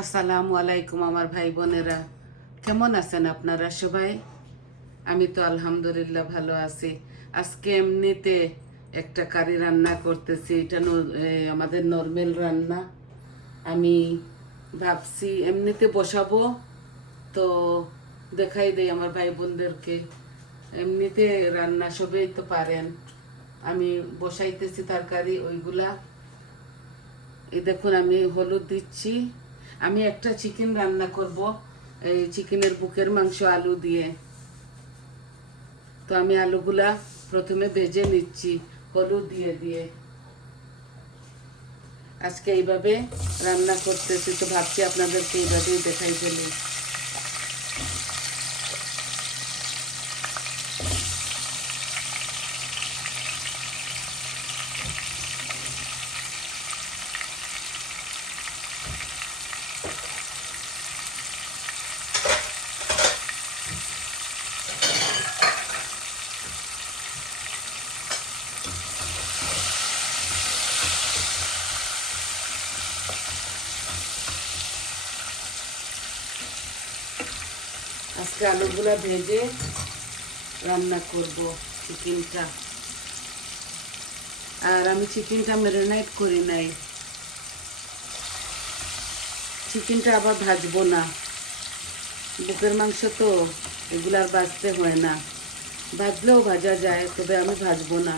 আসসালামু আলাইকুম আমার ভাই বোনেরা, কেমন আছেন আপনারা সবাই? আমি তো আলহামদুলিল্লাহ ভালো আছি। আজকে এমনিতে একটা কারি রান্না করতেছি। এটা আমাদের নর্মাল রান্না। আমি ভাবছি এমনিতে বসাবো, তো দেখাই দেই আমার ভাই বোনদেরকে। এমনিতে রান্না সবাই তো পারেন। আমি বসাইতেছি তরকারি ওইগুলা। এই দেখুন আমি হলুদ দিচ্ছি। আমি একটা চিকেন রান্না করব, এই চিকেনের বুকের মাংস আলু দিয়ে। তো আমি আলুগুলা প্রথমে ভেজে নিচ্ছি হলুদ দিয়ে দিয়ে। আজকে এইভাবে রান্না করতেছি, তো ভাবছি আপনাদেরকে এইভাবেই দেখাই ফেলি। আজকে আলুগুলা ভেজে রান্না করব চিকেনটা। আর আমি চিকেনটা ম্যারিনেট করি নাই, চিকেনটা আবার ভাজবো না। বুকের মাংস তো এগুলো আর ভাজতে হয় না, ভাজলেও ভাজা যায়, তবে আমি ভাজবো না।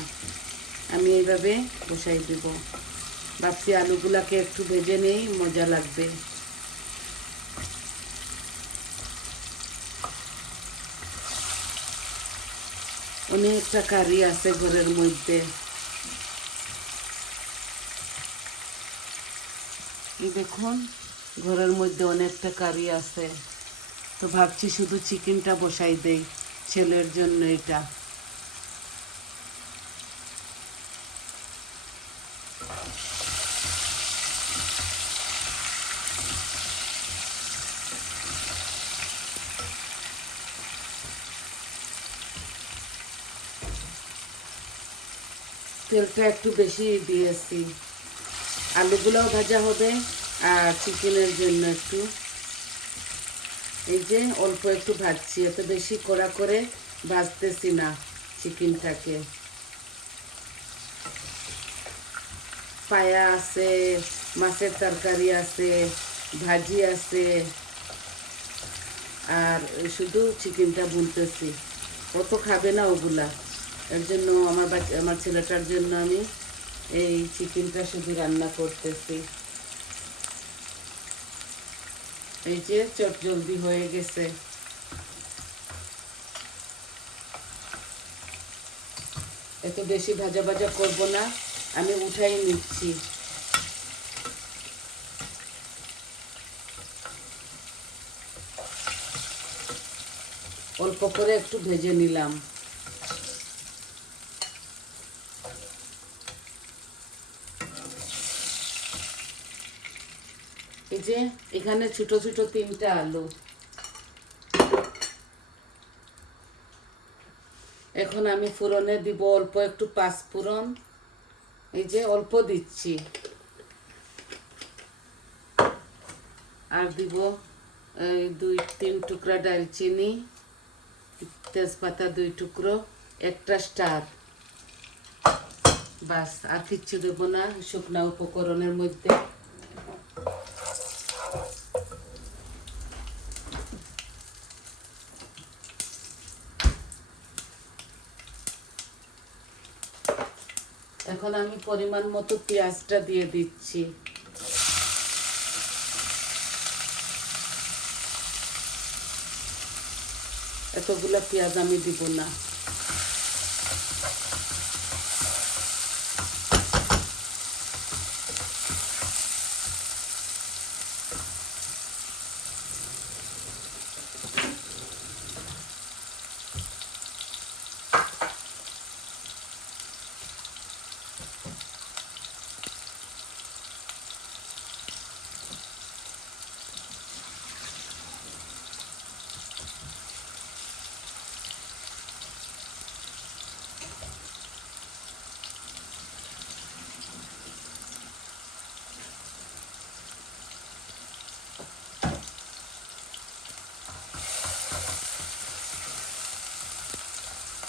আমি এইভাবে বসাই দিব। ভাবছি আলুগুলাকে একটু ভেজে নেই, মজা লাগবে। অনেকটা কারি আছে ঘরের মধ্যে। এই দেখুন, ঘরের মধ্যে অনেকটা কারি আছে। তো ভাবছি শুধু চিকেনটা বসাই দেই ছেলের জন্য। এটা তেলটা একটু বেশি দিয়েছি, আলুগুলোও ভাজা হবে আর চিকেনের জন্য একটু। এই যে অল্প একটু ভাজছি, এত বেশি কড়া করে ভাজতেছি না চিকেনটাকে। পায়া আছে, মাছের তরকারি আছে, ভাজি আছে, আর শুধু চিকেনটা বুনতেছি। অত খাবে না ওগুলা, এর জন্য আমার ছেলেটার জন্য আমি এই চিকেনটা শুধু রান্না করতেছি। এই যে চট জলদি হয়ে গেছে। এত বেশি ভাজা ভাজা করব না, আমি উঠাই নিচ্ছি। অল্প করে একটু ভেজে নিলাম। এই যে এখানে ছোট ছোট 3টা আলু। এখন আমি ফোড়নে দিব অল্প একটু পাঁচফোড়ন। এই যে অল্প দিচ্ছি। আর দিব এই 2-3 টুকরা দারচিনি, তেজপাতা 2 টুকরো, একটা স্টার। বাস, আর কিচ্ছু দেবো না শুকনা উপকরণের মধ্যে। এখন আমি পরিমাণ মতো পেঁয়াজটা দিয়ে দিচ্ছি। এতগুলা পেঁয়াজ আমি দিব না।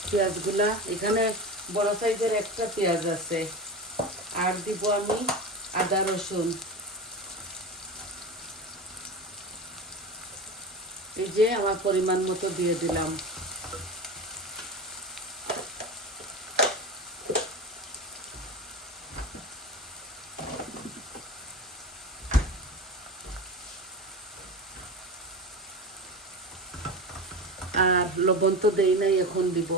পেঁয়াজগুলা এখানে বড় সাইজের একটা পেঁয়াজ আছে, আর দিব আমি আদা রসুন। এই যে আমার পরিমাণ মতো দিয়ে দিলাম। আর লবণ তো দেই নাই, এখন দিব।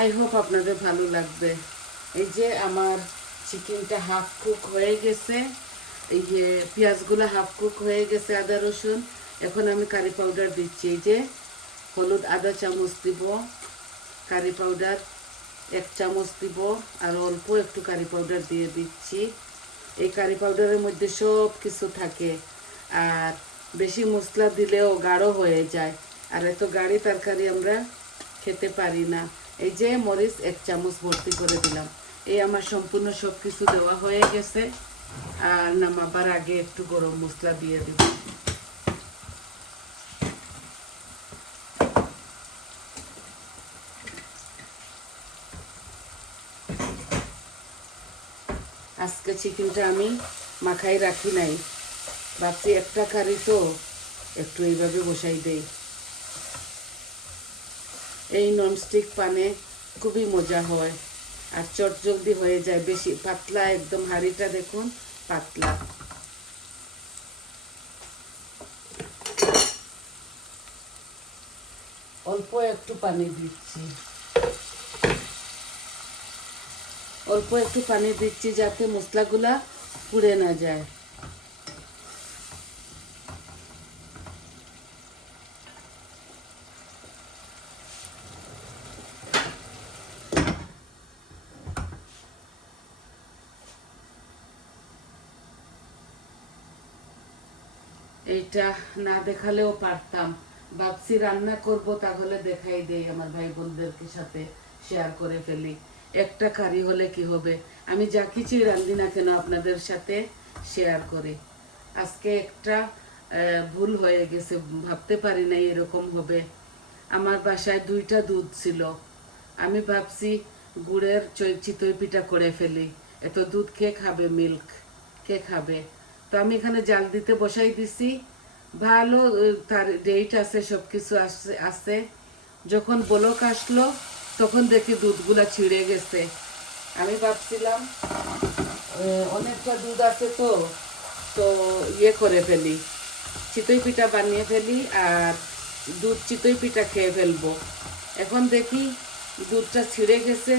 আই হোপ আপনাদের ভালো লাগবে। এই যে আমার চিকেনটা হাফ কুক হয়ে গেছে, এই যে পেঁয়াজগুলো হাফ কুক হয়ে গেছে, আদা রসুন। এখন আমি কারি পাউডার দিচ্ছি। এই যে হলুদ আধা চামচ দিব, কারি পাউডার 1 চামচ দিব, আর অল্প একটু কারি পাউডার দিয়ে দিচ্ছি। এই কারি পাউডারের মধ্যে সব কিছু থাকে, আর বেশি মশলা দিলেও গাঢ় হয়ে যায়, আর এত গাঢ় তরকারি আমরা খেতে পারি না। এই যে মরিচ 1 চামচ ভর্তি করে দিলাম। এই আমার সম্পূর্ণ সব কিছু দেওয়া হয়ে গেছে। আর নামাবার আগে একটু গরম মশলা দিয়ে দিব। আজকে চিকেনটা আমি মাখাই রাখি নাই, ভাবছি একটা কারি তো একটু এইভাবে বসাই দেই। এই ননস্টিক পানে খুবই মজা হয়, আর চটজলদি হয়ে যায়। বেশি পাতলা একদম, হাঁড়িটা দেখুন পাতলা। অল্প একটু পানি দিচ্ছি, অল্প একটু পানি দিচ্ছি যাতে মশলাগুলা পুড়ে না যায়। এইটা না দেখালেও পারতাম, ভাবছি রান্না করব তাহলে দেখাই দেই, আমার ভাই বোনদেরকে সাথে শেয়ার করে ফেলি। একটা কারি হলে কি হবে, আমি যা কিছুই রান্ধি না কেন আপনাদের সাথে শেয়ার করি। আজকে একটা ভুল হয়ে গেছে, ভাবতে পারি নাই এরকম হবে। আমার বাসায় 2টা দুধ ছিল, আমি ভাবছি গুড়ের চিতই পিঠা করে ফেলি। এত দুধ কে খাবে, মিল্ক কে খাবে? তো আমি এখানে জাল দিতে বসাই দিছি, ভালো তার ডেট আছে, সব কিছু আছে। যখন বলক আসলো তখন দেখি দুধগুলা ছিঁড়ে গেছে। আমি ভাবছিলাম অনেকটা দুধ আছে, তো তো ইয়ে করে ফেলি, চিতই পিঠা বানিয়ে ফেলি, আর দুধ চিতই পিঠা খেয়ে ফেলবো। এখন দেখি দুধটা ছিঁড়ে গেছে।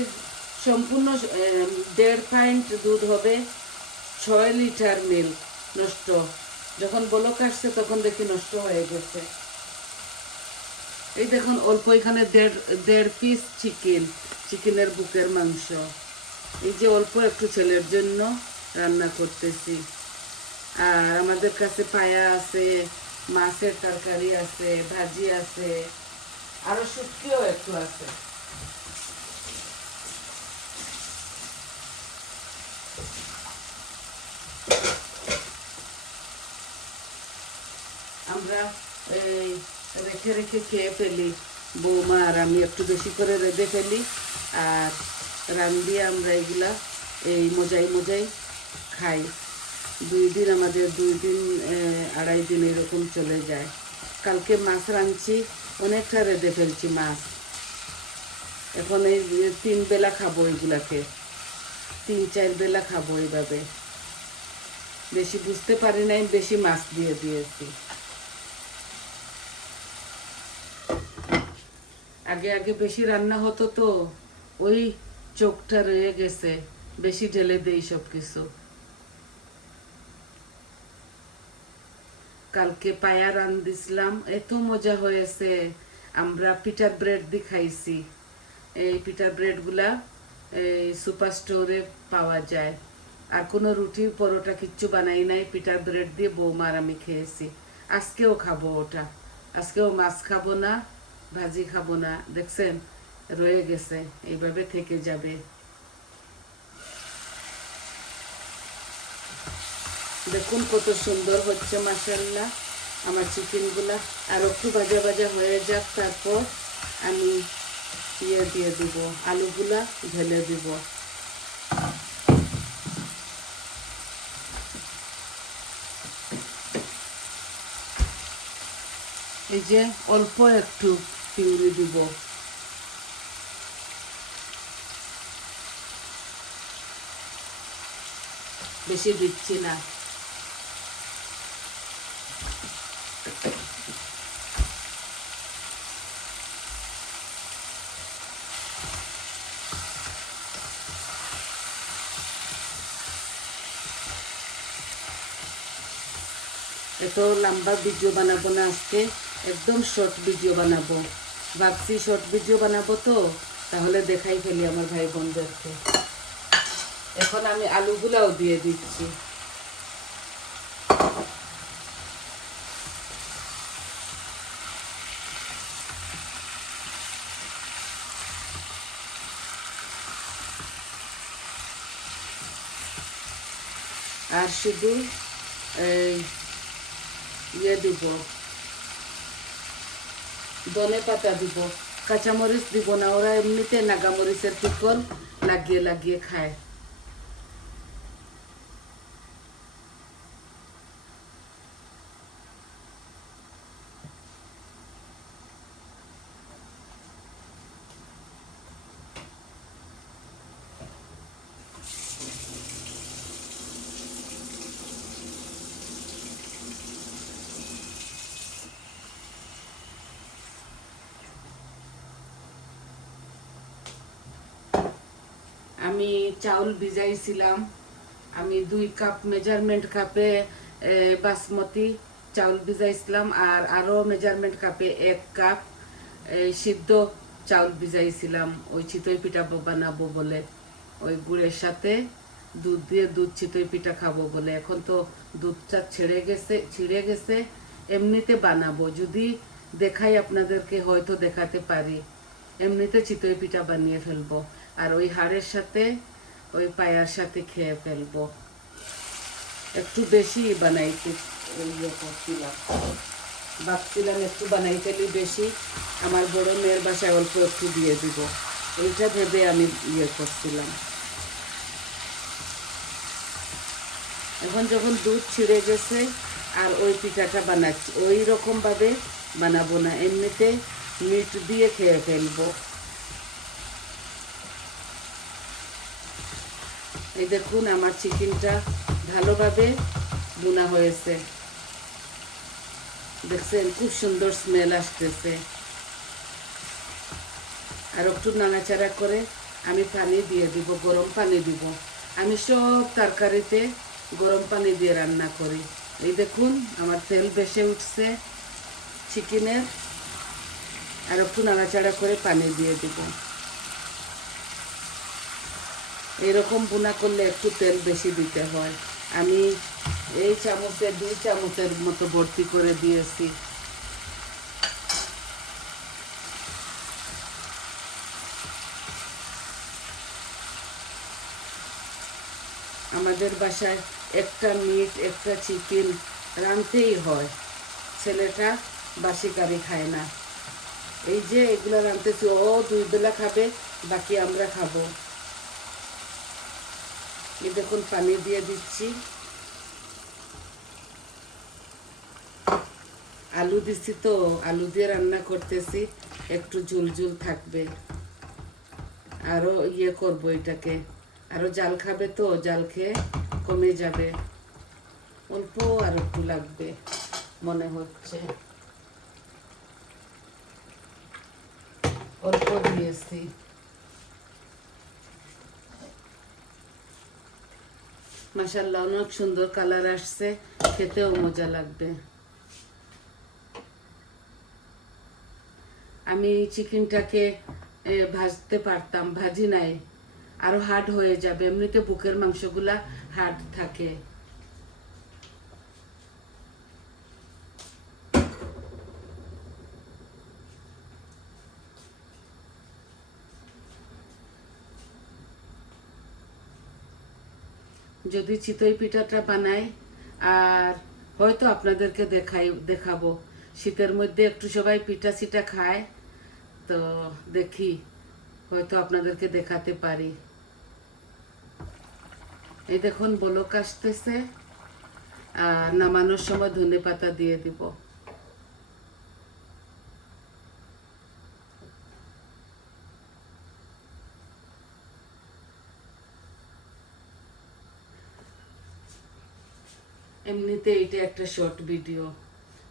সম্পূর্ণ 1.5 পাউন্ড দুধ হবে, 6 লিটার মিল্ক নষ্ট। যখন বলক আসছে তখন দেখি নষ্ট হয়ে গেছে। এই দেখুন অল্প এখানে 1.5 পিস চিকেনের বুকের মাংস। এই যে অল্প একটু ছেলের জন্য রান্না করতেছি। আর আমাদের কাছে পায়া আছে, মাছের তরকারি আছে, ভাজি আছে, আরো শুটকিও একটু আছে। আমরা এই রেখে রেখে খেয়ে ফেলি, বৌমা আর আমি একটু বেশি করে রেঁধে ফেলি, আর রান্ধিয়ে আমরা এগুলা এই মজাই খাই। 2 দিন আমাদের, 2 দিন 2.5 দিন এরকম চলে যায়। কালকে মাছ রাঁধছি, অনেকটা রেঁধে ফেলছি মাছ। এখন এই 3 বেলা খাবো এগুলাকে, 3-4 বেলা খাবো এইভাবে। বেশি বুঝতে পারি নাই, বেশি মাছ দিয়ে দিয়েছি। আগে আগে বেশি রান্না হতো তো ওই চোখটা রয়ে গেছে, বেশি ঢেলে দেই সব কিছু। কালকে পায়া রান্ধিছিলাম, এত মজা হয়েছে। আমরা পিটার ব্রেড দিয়ে খাইছি। এই পিটার ব্রেডগুলা এই সুপার স্টোরে পাওয়া যায়, আর কোনো রুটি পরোটা কিচ্ছু বানাই নাই, পিঠার ব্রেড দিয়ে বৌমার আমি খেয়েছি। আজকেও খাবো ওটা, আজকেও মাছ খাবো না, ভাজি খাবো না। দেখছেন রয়ে গেছে, এইভাবে থেকে যাবে। দেখুন কত সুন্দর হচ্ছে মাশাআল্লাহ আমার চিকেনগুলা। আর একটু ভাজা ভাজা হয়ে যাক, তারপর আমি দিয়ে দিব, আলুগুলা ঢেলে দিব। এই যে অল্প একটু চিংড়ি দিব, বেশি দিচ্ছি না। এত লম্বা ভিডিও বানাবো না আজকে, একদম শর্ট ভিডিও বানাবো। ভাবছি শর্ট ভিডিও বানাবো, তো তাহলে দেখাই ফেলি আমার ভাই বোনদেরকে। এখন আমি আলুগুলাও দিয়ে দিচ্ছি। আর শুধু ইয়ে দিব, ধনে পাতা দিব, কাঁচামরিচ দিব না। ওরা এমনিতে নাগামরিচের পিকল লাগিয়ে লাগিয়ে খায়। আমি চাউল ভিজাইছিলাম, আমি 2 কাপ মেজারমেন্ট কাপে বাসমতি চাউল ভিজাইছিলাম, আর আরও মেজারমেন্ট কাপে 1 কাপ সিদ্ধ চাউল ভিজাইছিলাম ওই চিতই পিঠা বানাবো বলে, ওই গুড়ের সাথে দুধ দিয়ে দুধ চিতই পিঠা খাবো বলে। এখন তো দুধটা ছিঁড়ে গেছে, এমনিতে বানাবো। যদি দেখাই আপনাদেরকে হয়তো দেখাতে পারি, এমনিতে চিতই পিঠা বানিয়ে ফেলবো, আর ওই হাড়ের সাথে ওই পায়ার সাথে খেয়ে ফেলবো। একটু বেশি বানাইতে ইয়ে করছিলাম, ভাবছিলাম একটু বানাই ফেলি বেশি, আমার বড় মেয়ের বাসায় অল্প একটু দিয়ে দিব, এইটা ভেবে আমি ইয়ে করছিলাম। এখন যখন দুধ ছিঁড়ে গেছে, আর ওই পিঠাটা বানাচ্ছি, ওই রকমভাবে বানাবো না, এমনিতে মিট দিয়ে খেয়ে ফেলবো। এই দেখুন আমার চিকেনটা ভালোভাবে বোনা হয়েছে, দেখছেন খুব সুন্দর স্মেল আসতেছে। আর একটু নাড়াচাড়া করে আমি পানি দিয়ে দিব, গরম পানি দিব। আমি সব তরকারিতে গরম পানি দিয়ে রান্না করি। এই দেখুন আমার তেল ভেসে উঠছে চিকেনের, আর একটু নাড়াচাড়া করে পানি দিয়ে দিব। এরকম বোনা করলে একটু তেল বেশি দিতে হয়। আমি এই চামচে 2 চামচের মতো ভর্তি করে দিয়েছি। আমাদের বাসায় একটা মিট একটা চিকেন রাঁধতেই হয়, ছেলেটা বাসি কারি খায় না। এই যে এগুলো রাঁধতেছি, ও 2 বেলা খাবে, বাকি আমরা খাবো। এই দেখুন পানি দিয়ে দিচ্ছি, আলু দিচ্ছি, তো আলু দিয়ে রান্না করতেছি, একটু ঝুল ঝুল থাকবে। আরও ইয়ে করবো এটাকে, আরও জাল খাবে, তো জাল খেয়ে কমে যাবে। অল্প আর একটু লাগবে মনে হচ্ছে, অল্প দিয়েছি। মাশাআল্লাহ অনেক সুন্দর কালার আসছে, খেতেও মজা লাগবে। আমি চিকেনটাকে ভাজতে পারতাম, ভাজি নাই, আরো হার্ড হয়ে যাবে, এমনিতে বুকের মাংসগুলা হার্ড থাকে। যদি চিতই পিঠাটা বানাই আর হয়তো আপনাদেরকে দেখাবো, শীতের মধ্যে একটু সবাই পিঠা চিটা খায়, তো দেখি হয়তো আপনাদেরকে দেখাতে পারি। এই দেখুন বলক আসতেছে, আর নামানোর সময় ধনেপাতা দিয়ে দিব। এমনিতে এটা একটা শর্ট ভিডিও,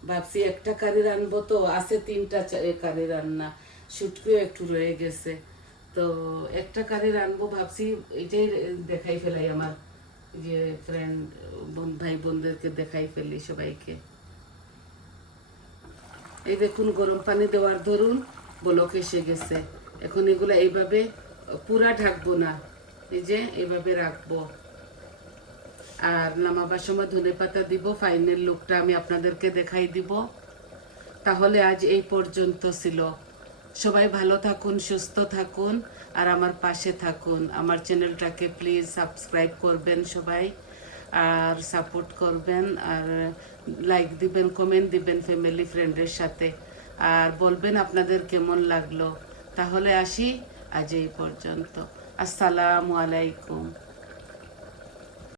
ভাবছি একটা কারি রানবো, তো আছে 3টা কারি রান্না, শুটকিও একটু রয়ে গেছে, তো একটা কারি রানবো ভাবছি, এটাই দেখাই ফেলাই আমার যে ফ্রেন্ড ভাই বোনদেরকে দেখাই ফেলি সবাইকে। এই দেখুন গরম পানি দেওয়ার ধরুন বলক এসে গেছে। এখন এগুলো এইভাবে পুরা ঢাকবো না, এই যে এইভাবে রাখবো, আর নামাবার সময় ধনেপাতা দিব। ফাইনাল লুকটা আমি আপনাদেরকে দেখাই দিব। তাহলে আজ এই পর্যন্ত ছিল। সবাই ভালো থাকুন, সুস্থ থাকুন, আর আমার পাশে থাকুন। আমার চ্যানেলটাকে প্লিজ সাবস্ক্রাইব করবেন সবাই, আর সাপোর্ট করবেন, আর লাইক দিবেন, কমেন্ট দিবেন ফ্যামিলি ফ্রেন্ডের সাথে, আর বলবেন আপনাদের কেমন লাগলো। তাহলে আসি আজ এই পর্যন্ত। আসসালামু আলাইকুম।